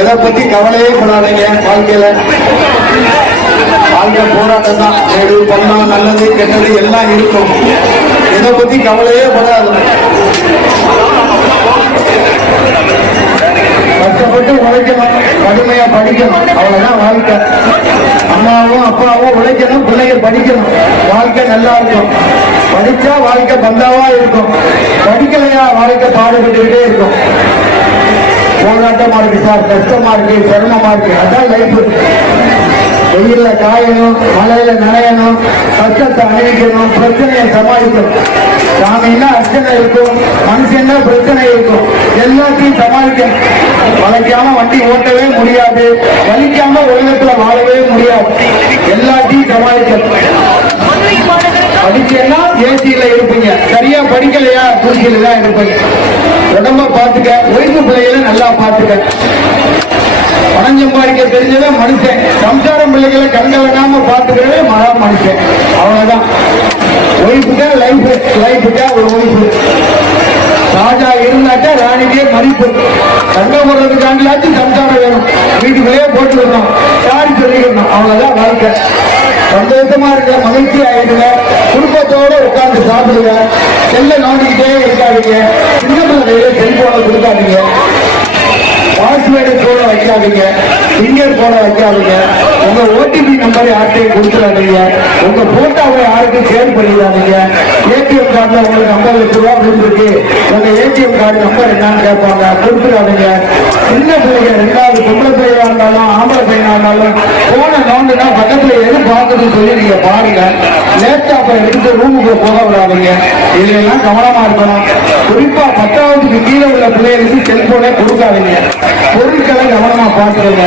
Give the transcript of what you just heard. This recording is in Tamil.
எதை பத்தி கவலையே படாதீங்க. வாழ்க்கையில வாழ்க்கை போராட்டம் தான். ஏடு பள்ளம் நல்லது கெட்டது எல்லாம் இருக்கும். எதை பத்தி கவலையே படாது. கஷ்டப்பட்டு உழைக்கணும், கடுமையா படிக்கணும், அவ்வளவுதான் வாழ்க்கை. அம்மாவும் அப்பாவும் உழைக்கணும், பிள்ளைகள் படிக்கணும், வாழ்க்கை நல்லா இருக்கும். படிச்சா வாழ்க்கை பந்தாவா இருக்கும், படிக்கலையா வாழ்க்கை பாடுபட்டுக்கிட்டே இருக்கும். போராட்டமா இருக்கு சார், கஷ்டமா இருக்கு, சிரமமா இருக்கு, அதான் லைஃப். வெயில்ல காயணும், மழையில நனையணும், கஷ்டத்தை அணிவிக்கணும், பிரச்சனையை சமாளிக்கணும். சாமின்னா அர்ச்சனை இருக்கும், மனுஷன்னா பிரச்சனை இருக்கும், எல்லாத்தையும் சமாளிக்கணும். வளைக்காம வண்டி ஓட்டவே முடியாது, வலிக்காம உலகத்துல வாழவே முடியாது, எல்லாத்தையும் சமாளிக்கணும். படிச்சேன்னா ஏசியில இருப்பீங்க, சரியா படிக்கலையா தூசியில தான் இருப்பீங்க. உடம்ப பாத்துக்க, ஒய்வு பிள்ளைகளை நல்லா பாத்துக்க. பணம் சம்பாதிக்க தெரிஞ்சதான் மனுஷன். சம்சாரம் பிள்ளைகளை கண்கலனாம பாத்துக்கிறதே மனுஷன். அவ்வளவுதான். ஒய்ஃபுக்கா லைஃபுக்கா ஒரு ஒய்ஃபு. ராஜா இருந்தாட்டா ராணிக்கே மதிப்பு. தங்க போடுறதுக்காண்டிலாச்சும் சம்சாரம் வேணும். வீட்டுக்குள்ளேயே போட்டுக்கணும், சாரி சொல்லிக்கணும், அவ்வளவுதான் வாழ்க்கை. சந்தோஷமா இருக்க, மகிழ்ச்சி ஆயிடுங்க, குடும்பத்தோட உட்கார்ந்து சாப்பிடுங்க, செல்ல நோண்டிக்கிட்டே இருக்காதீங்க, சின்ன பிள்ளைகளை செல்போனை கொடுக்காதீங்க, பாஸ்வேர்டு போட வைக்காதீங்க, பிங்கர் போட வைக்காதீங்க, உங்க ஓடிபி நம்பரை யார்ட்டையும் கொடுத்துடாதீங்க, உங்க போட்டோவை யாருக்கும் ஷேர் பண்ணிடாதீங்க. ஏடிஎம் கார்டுல உங்களுக்கு 50 லட்ச ரூபா விழுந்துருக்கு, உங்க ஏடிஎம் கார்டு நம்பர் என்னன்னு கேட்பாங்க, கொடுத்துடாதீங்க. சின்ன பிள்ளைங்க, 2வது பொம்பளை பிள்ளையா இருந்தாலும் ஆம்பளை பையனா இருந்தாலும் போன நோண்டுனா பக்கத்துல எது பார்க்கணும்னு சொல்லி நீங்க பாருங்க. லேப்டாப்பை எடுத்து ரூமுக்கு போக விடாதீங்க. இதெல்லாம் கவனமா இருக்கணும். குறிப்பா 10ஆவதுக்கு கீழே உள்ள பிள்ளைகளுக்கு செல்போனே கொடுக்காதீங்க. பொருட்களை கவனமா பார்த்துருங்க.